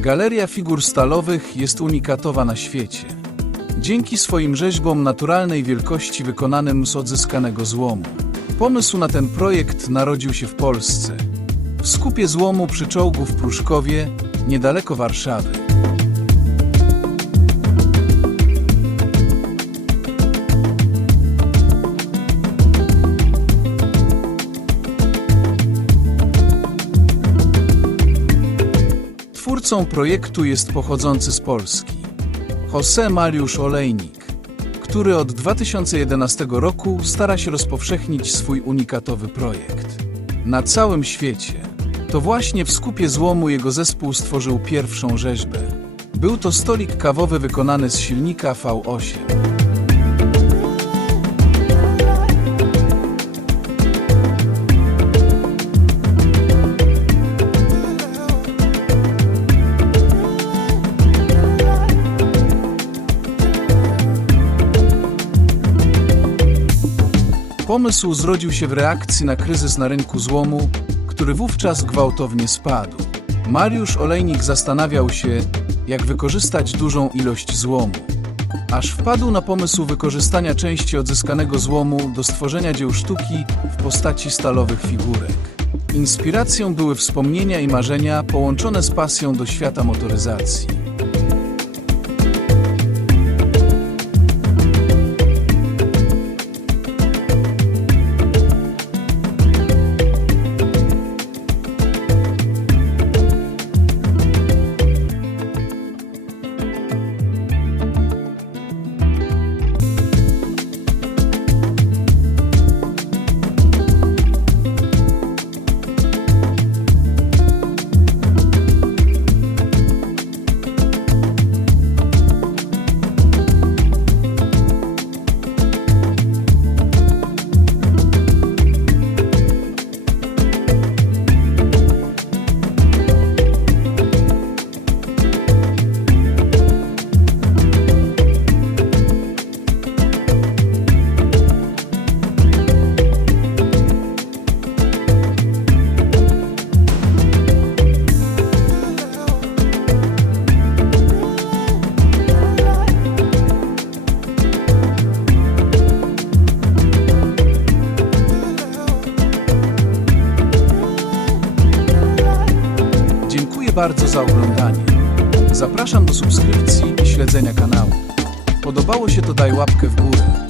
Galeria figur stalowych jest unikatowa na świecie. Dzięki swoim rzeźbom naturalnej wielkości wykonanym z odzyskanego złomu. Pomysł na ten projekt narodził się w Polsce, w skupie złomu przy Czołgu w Pruszkowie, niedaleko Warszawy. Twórcą projektu jest pochodzący z Polski José Mariusz Olejnik, który od 2011 roku stara się rozpowszechnić swój unikatowy projekt na całym świecie. To właśnie w skupie złomu jego zespół stworzył pierwszą rzeźbę. Był to stolik kawowy wykonany z silnika V8. Pomysł zrodził się w reakcji na kryzys na rynku złomu, który wówczas gwałtownie spadł. Mariusz Olejnik zastanawiał się, jak wykorzystać dużą ilość złomu, aż wpadł na pomysł wykorzystania części odzyskanego złomu do stworzenia dzieł sztuki w postaci stalowych figurek. Inspiracją były wspomnienia i marzenia połączone z pasją do świata motoryzacji. Dziękuję bardzo za oglądanie. Zapraszam do subskrypcji i śledzenia kanału. Podobało się to, daj łapkę w górę.